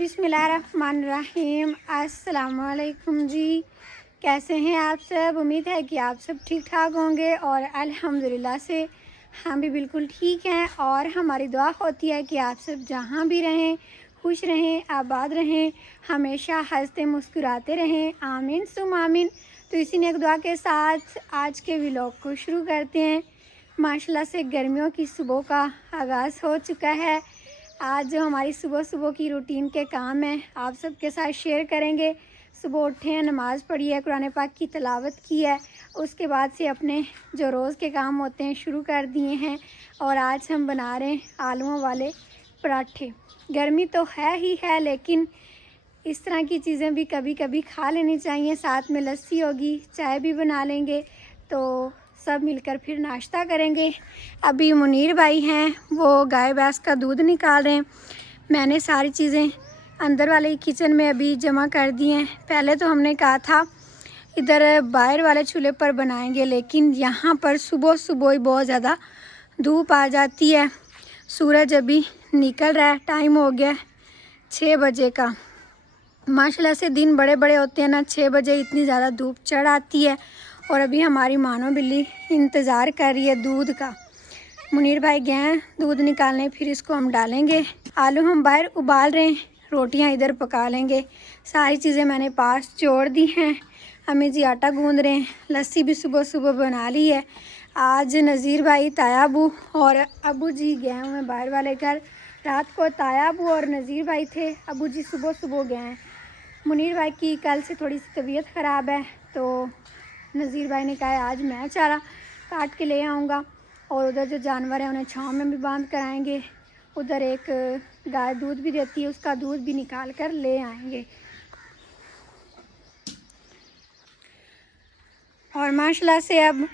बिस्मिल्लाहिर्रहमानिर्रहीम। अस्सलामुअलैकुम जी, कैसे हैं आप सब? उम्मीद है कि आप सब ठीक ठाक होंगे और अल्हम्दुलिल्लाह से हम भी बिल्कुल ठीक हैं। और हमारी दुआ होती है कि आप सब जहाँ भी रहें खुश रहें, आबाद रहें, हमेशा हंसते मुस्कुराते रहें। आमीन सुम आमीन। तो इसी ने एक दुआ के साथ आज के व्लॉग को शुरू करते हैं। माशाल्लाह से गर्मियों की सुबह का आगाज़ हो चुका है। आज जो हमारी सुबह सुबह की रूटीन के काम हैं आप सबके साथ शेयर करेंगे। सुबह उठे हैं, नमाज़ पढ़ी है, कुरान पाक की तिलावत की है, उसके बाद से अपने जो रोज़ के काम होते हैं शुरू कर दिए हैं। और आज हम बना रहे हैं आलूओं वाले पराठे। गर्मी तो है ही है, लेकिन इस तरह की चीज़ें भी कभी कभी खा लेनी चाहिए। साथ में लस्सी होगी, चाय भी बना लेंगे, तो सब मिलकर फिर नाश्ता करेंगे। अभी मुनीर भाई हैं, वो गाय भैंस का दूध निकाल रहे हैं। मैंने सारी चीज़ें अंदर वाले किचन में अभी जमा कर दी हैं। पहले तो हमने कहा था इधर बाहर वाले चूल्हे पर बनाएंगे, लेकिन यहाँ पर सुबह सुबह ही बहुत ज़्यादा धूप आ जाती है। सूरज अभी निकल रहा है, टाइम हो गया 6 बजे का। माशाल्लाह से दिन बड़े बड़े होते हैं ना, 6 बजे इतनी ज़्यादा धूप चढ़ आती है। और अभी हमारी मानो बिल्ली इंतज़ार कर रही है दूध का। मुनीर भाई गए हैं दूध निकालने, फिर इसको हम डालेंगे। आलू हम बाहर उबाल रहे हैं, रोटियां इधर पका लेंगे। सारी चीज़ें मैंने पास जोड़ दी हैं। अम्मी जी आटा गूंद रहे हैं, लस्सी भी सुबह सुबह बना ली है। आज नज़ीर भाई, तायाबू और अबू जी गए हुए हैं बाहर वाले घर। रात को तायाबू और नज़ीर भाई थे, अबू जी सुबह सुबह गए हैं। मुनीर भाई की कल से थोड़ी सी तबीयत ख़राब है, तो नज़ीर भाई ने कहा आज मैं चारा काट के ले आऊँगा। और उधर जो जानवर हैं उन्हें छाँव में भी बांध कर आएँगे। उधर एक गाय दूध भी देती है, उसका दूध भी निकाल कर ले आएंगे। और माशाल्लाह से अब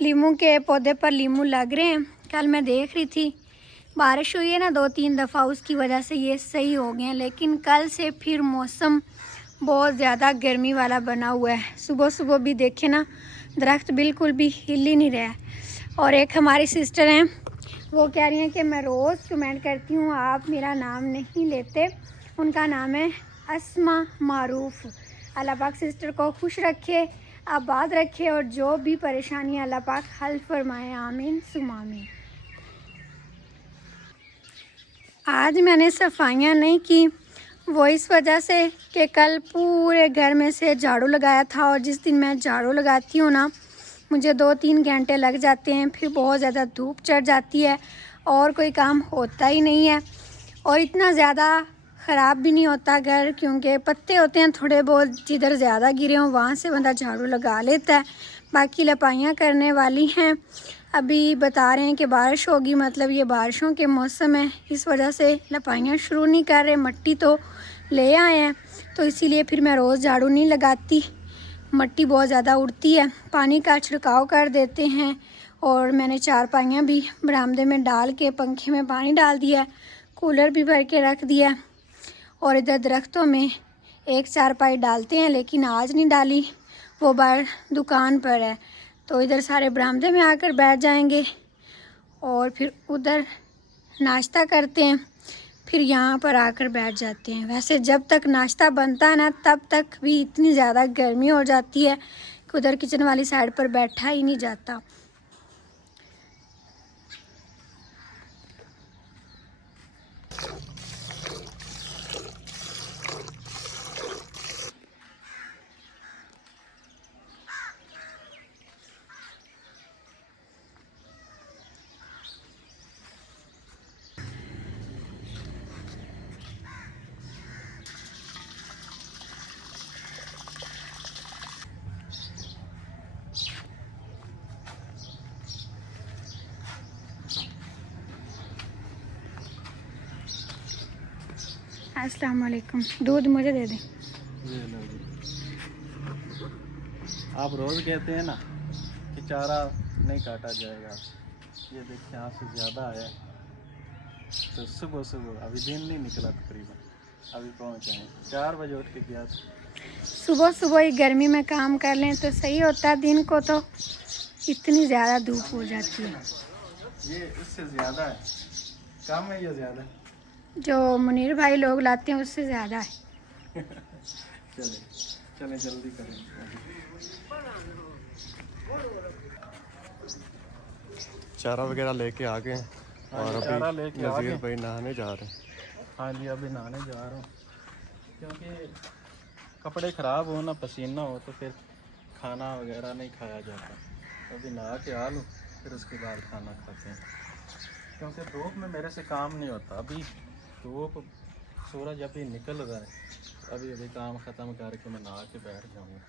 लीमू के पौधे पर लीमू लग रहे हैं। कल मैं देख रही थी बारिश हुई है ना 2-3 दफ़ा, उसकी वजह से ये सही हो गए हैं। लेकिन कल से फिर मौसम बहुत ज़्यादा गर्मी वाला बना हुआ है। सुबह सुबह भी देखे ना, दरख्त बिल्कुल भी हिल ही नहीं रहा है। और एक हमारी सिस्टर हैं, वो कह रही हैं कि मैं रोज़ कमेंट करती हूँ, आप मेरा नाम नहीं लेते। उनका नाम है अस्मा मारूफ़। अल्लाह पाक सिस्टर को खुश रखे, आबाद रखे, और जो भी परेशानी अल्लाह पाक हल फरमाए। आमीन सुम आमीन। आज मैंने सफाइयाँ नहीं की, वो इस वजह से कि कल पूरे घर में से झाड़ू लगाया था। और जिस दिन मैं झाड़ू लगाती हूँ ना, मुझे 2-3 घंटे लग जाते हैं, फिर बहुत ज़्यादा धूप चढ़ जाती है और कोई काम होता ही नहीं है। और इतना ज़्यादा ख़राब भी नहीं होता घर, क्योंकि पत्ते होते हैं थोड़े बहुत, जिधर ज़्यादा गिरे हों वहाँ से बंदा झाड़ू लगा लेता है। बाकी लपाइयाँ करने वाली हैं। अभी बता रहे हैं कि बारिश होगी, मतलब ये बारिशों के मौसम है, इस वजह से लपाइयाँ शुरू नहीं कर रहे। मिट्टी तो ले आए हैं, तो इसीलिए फिर मैं रोज़ झाड़ू नहीं लगाती, मिट्टी बहुत ज़्यादा उड़ती है। पानी का छिड़काव कर देते हैं। और मैंने चारपाइयाँ भी बरामदे में डाल के पंखे में पानी डाल दिया, कूलर भी भर के रख दिया। और इधर दरख्तों में एक चारपाई डालते हैं, लेकिन आज नहीं डाली, वो बाहर दुकान पर है। तो इधर सारे बरामदे में आकर बैठ जाएंगे और फिर उधर नाश्ता करते हैं, फिर यहाँ पर आकर बैठ जाते हैं। वैसे जब तक नाश्ता बनता है ना, तब तक भी इतनी ज़्यादा गर्मी हो जाती है कि उधर किचन वाली साइड पर बैठा ही नहीं जाता। अस्सलाम वालेकुम। दूध मुझे दे दें। आप रोज़ कहते हैं ना कि चारा नहीं काटा जाएगा, ये देखिए यहाँ से ज़्यादा आया। तो सुबह सुबह अभी दिन नहीं निकला, तकरीबन अभी पहुँचे हैं। 4 बजे उठ के गया था। सुबह सुबह ही गर्मी में काम कर लें तो सही होता है, दिन को तो इतनी ज़्यादा धूप हो जाती है। ये इससे ज़्यादा है, कम है या ज़्यादा? जो मुनीर भाई लोग लाते हैं उससे ज़्यादा है। चले चले जल्दी करें। चारा वगैरह लेके आ गए हाँ और जी, चारा लेके आ अभी गए। नज़ीर भाई नहाने जा रहे हैं। हाँ जी, अभी नहाने जा रहा हूँ क्योंकि कपड़े ख़राब हो ना, पसीना हो तो फिर खाना वगैरह नहीं खाया जाता। अभी नहा के आ लूँ फिर उसके बाद खाना खाते हैं, क्योंकि धूप में मेरे से काम नहीं होता। अभी धूप सूरज अभी निकल रहा है, अभी अभी काम ख़त्म करके मैं नहा के बैठ जाऊँगा।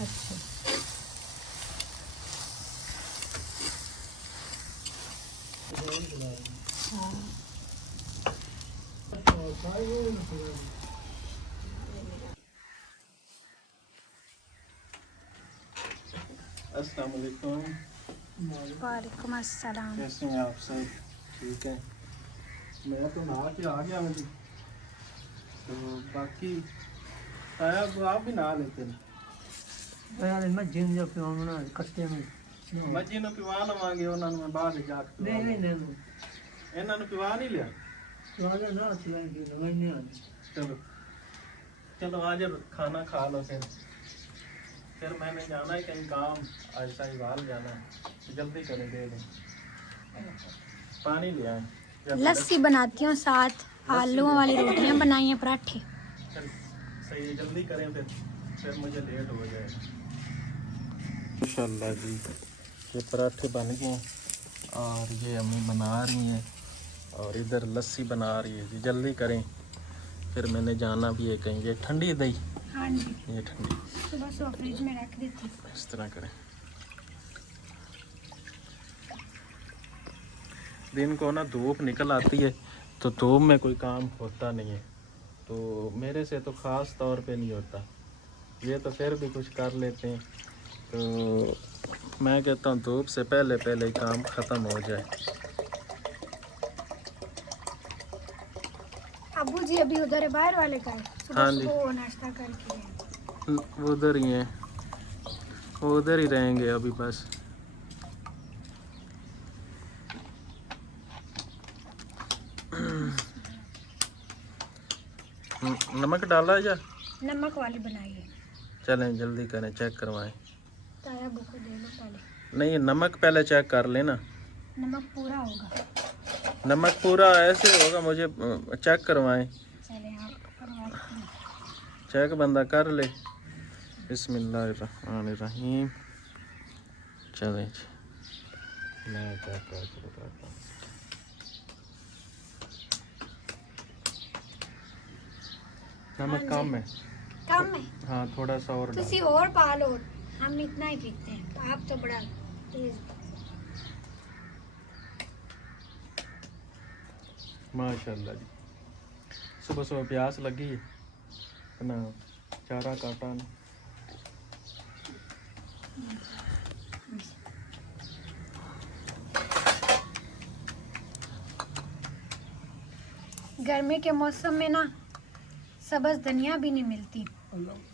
अच्छा, अस्सलाम वालेकुम। वालेकुम अस्सलाम। कैसे हैं आप सब? ठीक है। मैं तो नहा के आ गया मुझे, तो बाकी शायद आप भी नहा लेते हैं। मज्जी ਨੂੰ ਪਿਵਾ ਲਵਾਂਗੇ, ਉਹਨਾਂ ਨੂੰ ਮੈਂ ਬਾਅਦ ਜਾ ਕੇ ਇਹਨਾਂ ਨੂੰ ਪਿਵਾ ਨਹੀਂ ਲਿਆ। चलो चलो आ जाओ, खाना खा लो। फिर मैंने जाना है कहीं काम, आज साहिवाल जाना है, तो जल्दी करें, दे दें पानी ले आए। लस्सी बनाती हूँ, साथ आलूओं वाली रोटियाँ बनाई हैं, पराठे। चल सही है, जल्दी करें फिर मुझे लेट हो जाएगा। माशाल्लाह जी, ये पराठे बन गए हैं और ये अम्मी बना रही हैं और इधर लस्सी बना रही है जी। जल्दी करें, फिर मैंने जाना भी है कहीं। ये ठंडी है दही? हाँ जी, ये ठंडी, सुबह सुबह फ्रिज में रख देती हूँ। इस तरह करें। दिन को ना धूप निकल आती है तो धूप में कोई काम होता नहीं है, तो मेरे से तो ख़ास तौर पे नहीं होता। ये तो फिर भी कुछ कर लेते हैं, तो मैं कहता हूँ धूप से पहले पहले ही काम ख़त्म हो जाए। अबू जी अभी उधर है, बाहर वाले का है। हाँ सुबह जी, सुबह वो नाश्ता करके गए। वो उधर ही हैं, वो उधर ही रहेंगे अभी बस। नमक डाला है या? नमक वाली बनाई है। चलें जल्दी करें, चेक करवाएं। ताया अबू को दे लो पहले। नहीं, नमक पहले चेक कर लेना। नमक पूरा होगा। नमक पूरा ऐसे होगा, मुझे चेक करवाएं। चले आप करवाती हैं। चेक बंदा कर ले। बिस्मिल्लाहिर्रहमानिर्रहीम। चलें जी, मैं चेक करता हूँ। नमक कम है। कम है? हाँ, थोड़ा सा और डाल। तुसी और पा लो, हम इतना ही पीते हैं, आप तो बड़ा तेज। माशाल्लाह जी, सुबह सुबह प्यास लगी है ना, चारा काटा ना। गर्मी के मौसम में ना सब्ज़ धनिया भी नहीं मिलती,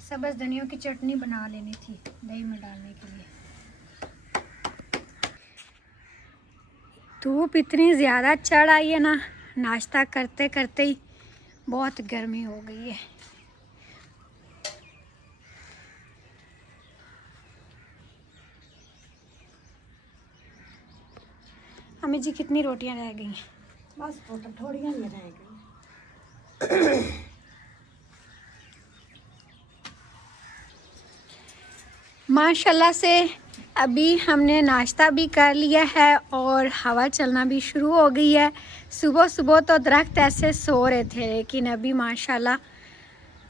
सब्ज़ धनियों की चटनी बना लेनी थी दही में डालने के लिए। धूप इतनी ज़्यादा चढ़ आई है ना, नाश्ता करते करते ही बहुत गर्मी हो गई है। अम्मी जी कितनी रोटियां रह गई? बस थोड़ी ही रह गई। माशाल्लाह से अभी हमने नाश्ता भी कर लिया है और हवा चलना भी शुरू हो गई है। सुबह सुबह तो दरख्त ऐसे सो रहे थे, लेकिन अभी माशाल्लाह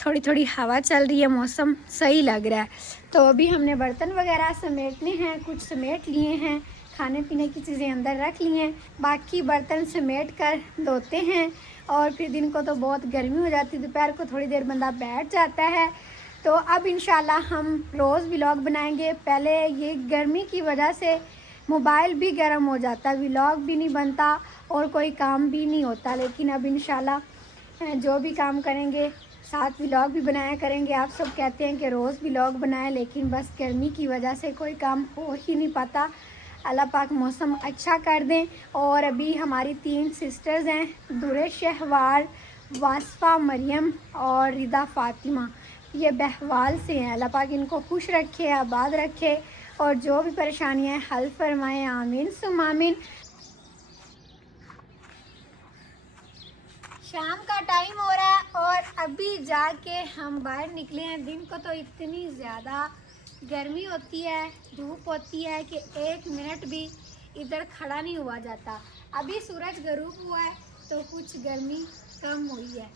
थोड़ी थोड़ी हवा चल रही है, मौसम सही लग रहा है। तो अभी हमने बर्तन वगैरह समेटने हैं, कुछ समेट लिए हैं, खाने पीने की चीज़ें अंदर रख ली हैं, बाकी बर्तन समेट कर धोते हैं। और फिर दिन को तो बहुत गर्मी हो जाती है, दोपहर को थोड़ी देर बंदा बैठ जाता है। तो अब इंशाल्लाह हम रोज़ व्लॉग बनाएंगे। पहले ये गर्मी की वजह से मोबाइल भी गर्म हो जाता, व्लॉग भी नहीं बनता और कोई काम भी नहीं होता, लेकिन अब इंशाल्लाह जो भी काम करेंगे साथ व्लॉग भी बनाया करेंगे। आप सब कहते हैं कि रोज़ व्लॉग बनाएं, लेकिन बस गर्मी की वजह से कोई काम हो ही नहीं पाता। अल्लाह पाक मौसम अच्छा कर दें। और अभी हमारी 3 सिस्टर्स हैं, दुरे शहवार, वासफ़ा मरियम और रिदा फ़ातिमा, ये बहवाल से हैं। अल्लाह पाक इनको खुश रखे, आबाद रखे और जो भी परेशानियाँ हल फरमाएँ, आमीन सुम आमीन। शाम का टाइम हो रहा है और अभी जाके हम बाहर निकले हैं। दिन को तो इतनी ज़्यादा गर्मी होती है, धूप होती है कि 1 मिनट भी इधर खड़ा नहीं हुआ जाता। अभी सूरज गरूब हुआ है तो कुछ गर्मी कम हुई है।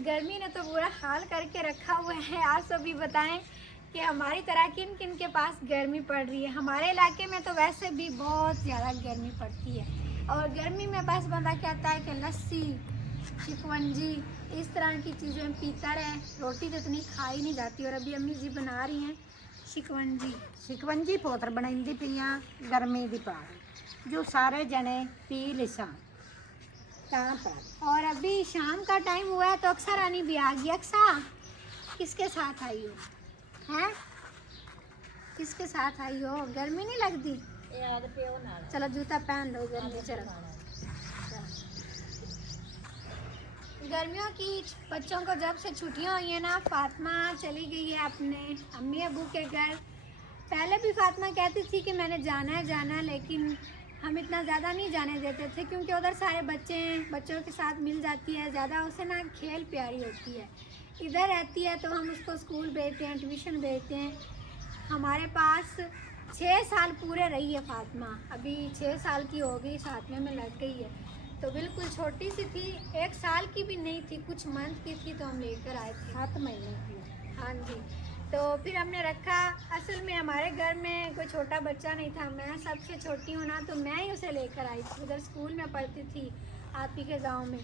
गर्मी ने तो बुरा हाल करके रखा हुआ है। आप सभी बताएं कि हमारी तरह किन किन के पास गर्मी पड़ रही है। हमारे इलाके में तो वैसे भी बहुत ज़्यादा गर्मी पड़ती है और गर्मी में बस बंदा कहता है कि लस्सी, शिकवंजी, इस तरह की चीज़ें पीता रहे, रोटी तो इतनी खाई नहीं जाती। और अभी अम्मी जी बना रही हैं शिकवंजी पोतर बनाई पियाँ गर्मी की पार जो सारे जने पी लिसा पर। और अभी शाम का टाइम हुआ है तो अक्सर रानी भी आ गई। अक्सर किसके साथ आई हो? हैं? किसके साथ आई हो? गर्मी नहीं लगती? चलो जूता पहन लो, गर्मी चलो। गर्मियों की बच्चों को जब से छुट्टियां हुई हैं ना, फातिमा चली गई है अपने अम्मी अबू के घर। पहले भी फातिमा कहती थी कि मैंने जाना है, लेकिन हम इतना ज़्यादा नहीं जाने देते थे क्योंकि उधर सारे बच्चे हैं, बच्चों के साथ मिल जाती है, ज़्यादा उसे ना खेल प्यारी होती है। इधर रहती है तो हम उसको स्कूल भेजते हैं, ट्यूशन भेजते हैं। हमारे पास 6 साल पूरे रही है फातिमा, अभी 6 साल की हो गई, 7वें में लग गई है। तो बिल्कुल छोटी सी थी, 1 साल की भी नहीं थी, कुछ मंथ की थी तो हम लेकर आए थे, 7 महीने की। हाँ जी, तो फिर हमने रखा। असल में हमारे घर में कोई छोटा बच्चा नहीं था, मैं सबसे छोटी हूँ ना, तो मैं ही उसे लेकर आई थी। उधर स्कूल में पढ़ती थी आप ही के गांव में।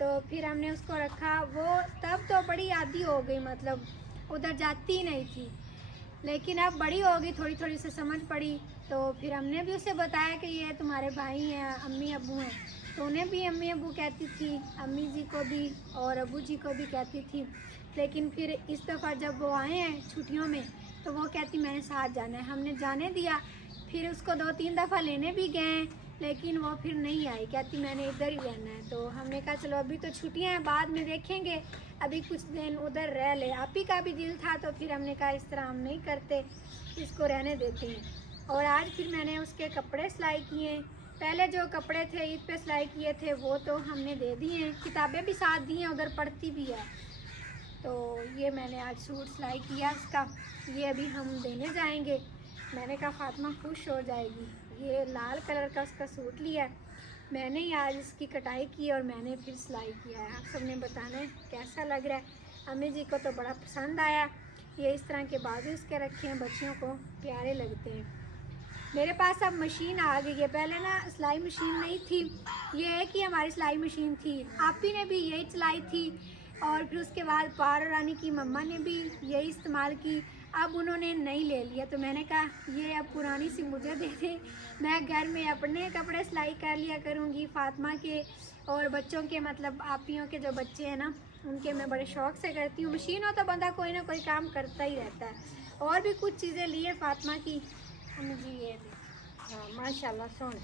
तो फिर हमने उसको रखा। वो तब तो बड़ी आदी हो गई, मतलब उधर जाती ही नहीं थी, लेकिन अब बड़ी हो गई, थोड़ी थोड़ी से समझ पड़ी। तो फिर हमने भी उसे बताया कि ये तुम्हारे भाई हैं, अम्मी अबू हैं। तो उन्हें भी अम्मी अबू कहती थी, अम्मी जी को भी और अबू जी को भी कहती थी। लेकिन फिर इस दफ़ा जब वो आए हैं छुट्टियों में तो वो कहती मैंने साथ जाना है। हमने जाने दिया। फिर उसको 2-3 दफ़ा लेने भी गए, लेकिन वो फिर नहीं आई, कहती मैंने इधर ही रहना है। तो हमने कहा चलो अभी तो छुट्टियां हैं, बाद में देखेंगे, अभी कुछ दिन उधर रह ले। आप ही का भी दिल था तो फिर हमने कहा इस तरह हम नहीं करते, इसको रहने देते हैं। और आज फिर मैंने उसके कपड़े सिलाई किए। पहले जो कपड़े थे ईद पे सिलाई किए थे वो तो हमने दे दिए हैं, किताबें भी साथ दी हैं, उधर पढ़ती भी है। तो ये मैंने आज सूट सिलाई किया इसका, ये अभी हम देने जाएंगे। मैंने कहा फातिमा खुश हो जाएगी। ये लाल कलर का उसका सूट लिया है, मैंने ही आज इसकी कटाई की और मैंने फिर सिलाई किया है। आप सबने बताना है कैसा लग रहा है। अम्मी जी को तो बड़ा पसंद आया। ये इस तरह के बाजू इसके रखे हैं, बच्चियों को प्यारे लगते हैं। मेरे पास अब मशीन आ गई है, पहले ना सिलाई मशीन नहीं थी। ये है कि हमारी सिलाई मशीन थी, आप ही ने भी यही चलाई थी और फिर उसके बाद पार रानी की मम्मा ने भी यही इस्तेमाल की। अब उन्होंने नई ले लिया, तो मैंने कहा ये अब पुरानी सी मुझे दे दे, मैं घर में अपने कपड़े सिलाई कर लिया करूँगी। फातिमा के और बच्चों के, मतलब आपियों के जो बच्चे हैं ना, उनके मैं बड़े शौक़ से करती हूँ। मशीन हो तो बंदा कोई ना कोई काम करता ही रहता है। और भी कुछ चीज़ें ली है फातिमा की। अम्मी जी ये हाँ माशाल्लाह सोने।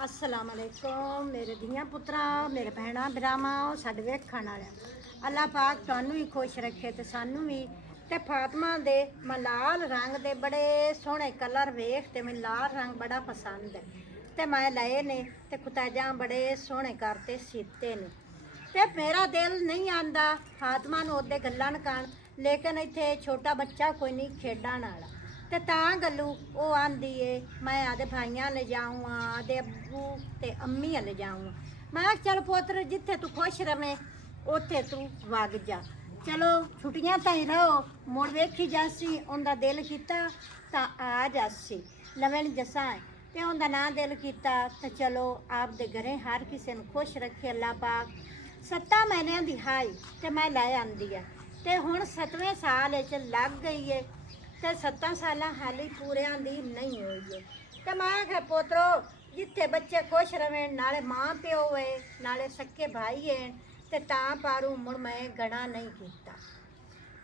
अस्सलाम वालेकुम मेरे धियां पुत्रा, मेरे भैणा भरावां, साडे वेखण वालिਆਂ। अल्लाह पाक तुहानू भी खुश रखे ते सानू भी। ते फातिमा दे मैं लाल रंग दे बड़े सोहने कलर वेख ते मैं लाल रंग बड़ा पसंद है ते मैं लए ने ते कुताजा बड़े सोहने करते सीते ने। ते मेरा दिल नहीं आंदा फातिमा नू ओदे गल्लां करन, लेकिन इत्थे छोटा बच्चा कोई नहीं खेडण वाला ते तां गल्लू वो आंदी है मैं आदे भाइयां ले जाऊँ, आदे अब्बू ते अम्मी ले जाऊँ। मैं आख चल पुत्र जिथे तू खुश रवे उत्थे तू वग जा। चलो छुट्टियां ताई रहो, मुड़ वेखी जासी, उनका दिल किता तां आ जासी। लवन जसा है ते उनका ना दिल किता तो चलो आपदे घरे हर किसी नू खुश रखे अल्लाह पाक। 7 महीनों दी हाई ते मैं लै आंदी है ते हुण 7वें साल च लग गई है ते 7 साल हाली पूरियां दी नहीं हुई है। ते मैं आख्या पोतरो जिथे बच्चे खुश रवें, नाले माँ प्यो है नाले सक्के भाई हैं, ते तां पारू मुड़ मैं गणा नहीं किया।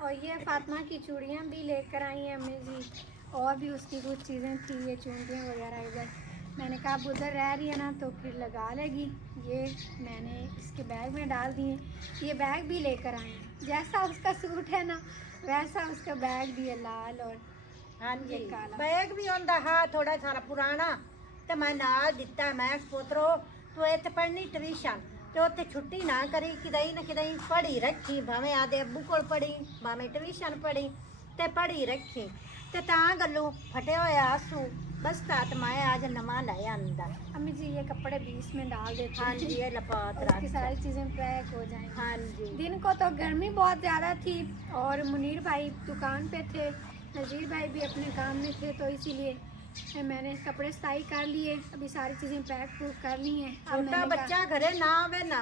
और ये फातिमा की चूड़ियाँ भी लेकर आई हैं अम्मी जी, और भी उसकी कुछ चीज़ें थी, ये चूड़ियाँ वगैरह इधर। मैंने कहा अब उधर रह रही है ना तो फिर लगा लेगी। ये मैंने इसके बैग में डाल दिए। ये बैग भी लेकर आए हैं, जैसा उसका सूट है ना वैसा उसका बैग भी है, लाल और हाँ जी ये काला। बैग भी होंदा हाँ थोड़ा सारा पुराना ते मैं नाल दिता। मैं पोतरो तू इत्थे पढ़नी ट्यूशन ते उत्थे छुट्टी ना करी, किदई न किदई पढ़ी रखी, भावें आदे अब्बू कोल पढ़ी भावें ट्यूशन पढ़ी ते पढ़ी रखी। ते तां गल्लू फटे होए आंसू बस्ता ते मैं आज नवा लै आंदा। अम्मी जी ये कपड़े भी इसमें डाल देते हाँ हैं, जी ये लपात उसकी रख। सारी चीज़ें पैक हो जाएंगी। हाँ जी दिन को तो गर्मी बहुत ज़्यादा थी और मुनीर भाई दुकान पे थे, नज़ीर भाई भी अपने काम में थे, तो इसीलिए मैंने कपड़े सिलाई कर लिए। अभी सारी चीज़ें पैक पूक कर ली हैं। अब छोटा मैंने बच्चा घरे ना आवे ना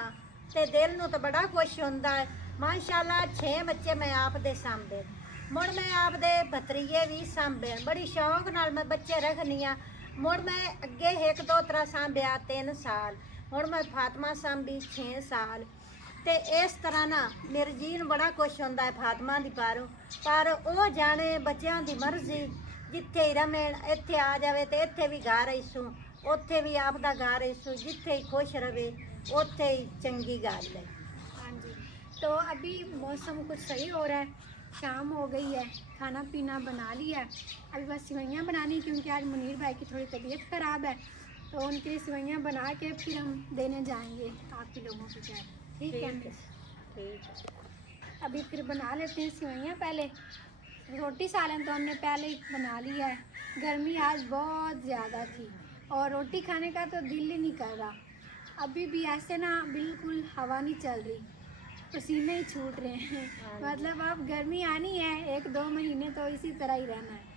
ते दिल नू तो बड़ा खुश होंदा है। माशाल्लाह 6 बच्चे मैं आप दे सांभे, मुड़ मैं आप दे भतरीए भी सांभे, बड़ी शौक नाल मैं बच्चे रखनी आ। मुड़ मैं अगे 1 2 3 सांभ्या 3 साल, हुण मैं फातिमा सांभी 6 साल। ते इस तरह ना मेरे जी नू बड़ा खुश होंदा है फातिमा दी पारों। पर वो जाने बच्चों की मर्जी, जिथे ही रमेन इत्थे आ जावे ते इत्थे भी घर आईसू, उत्थे भी आपदा घर आईसू, जिथे ही खुश रवे उत्थे ही चंगी गल है। हाँ जी, तो अभी मौसम कुछ सही हो रहा है, शाम हो गई है, खाना पीना बना लिया है। अभी बस सेवइयाँ बनानी, क्योंकि आज मुनीर भाई की थोड़ी तबीयत ख़राब है, तो उनके लिए सेवइयाँ बना के फिर हम देने जाएंगे आप ही लोगों को चाय। ठीक है मिस? ठीक है अभी फिर बना लेते हैं सेवइयाँ। पहले रोटी सालन तो हमने पहले ही बना लिया है। गर्मी आज बहुत ज़्यादा थी और रोटी खाने का तो दिल ही नहीं कर रहा। अभी भी ऐसे ना बिल्कुल हवा नहीं चल रही, पसीने ही छूट रहे हैं। मतलब अब गर्मी आनी है, 1 2 महीने तो इसी तरह ही रहना है।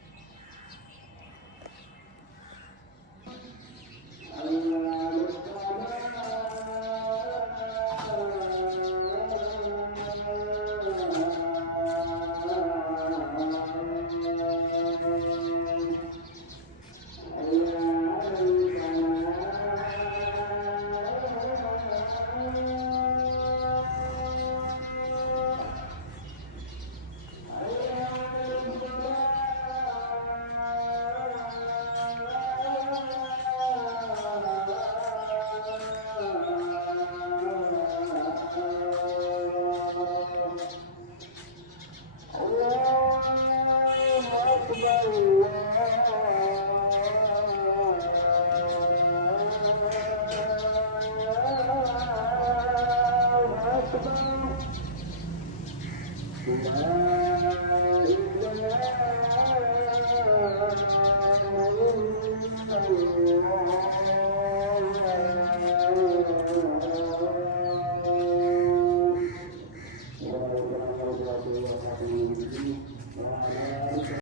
Akbar.